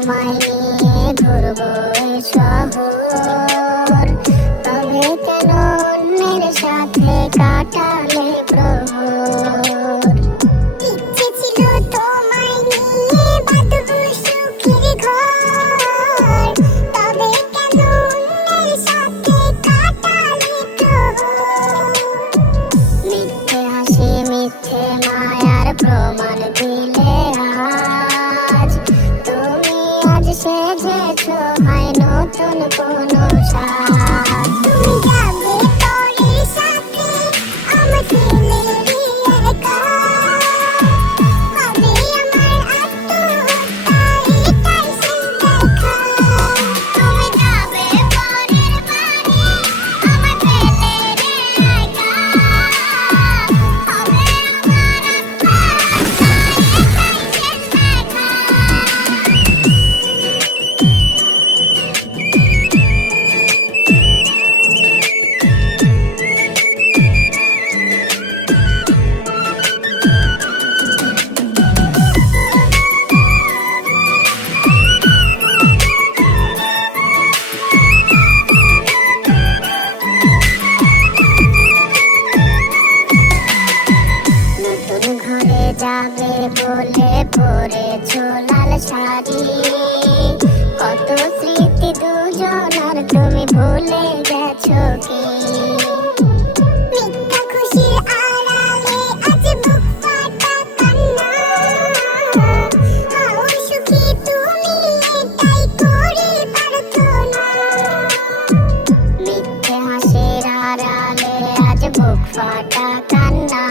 তোমায় নিয়ে ঘুরবো এই শহর, তবে কেন অন্যের সাথে কাটালে প্রহর। ইচ্ছে ছিল তোমায় নিয়ে বাঁধবো সুখের ঘর, তবে কেন অন্যের সাথে কাটালে প্রহর। মিথ্যে হাসি মিথ্যে মায়ার প্রমাণ দিলে আজ, তুমি আজ সেজেছো হয় নতুন কোনো সাজ। তুমি যাবে পরের সাথে আমার ছেলেরই একা, হবে আমার আত্মহত্যা এটাই শেষ দেখা। তুমি যাবে পরের বাড়ি আমার ছেলেরই একা, হবে আমার আত্মহত্যা এটাই শেষ দেখা। নতুন ঘরে যাবে বলে পরেছো লাল শাড়ি, কত স্মৃতি দুজনার তুমি ভুলে গেছো কি? মিথ্যা খুশির আড়ালে আজ বুক ফাটা কান্না, হও সুখী তুমি এটাই করে প্রার্থনা। মিথ্যে হাসির আড়ালে আজ বুক ফাটা কান্না,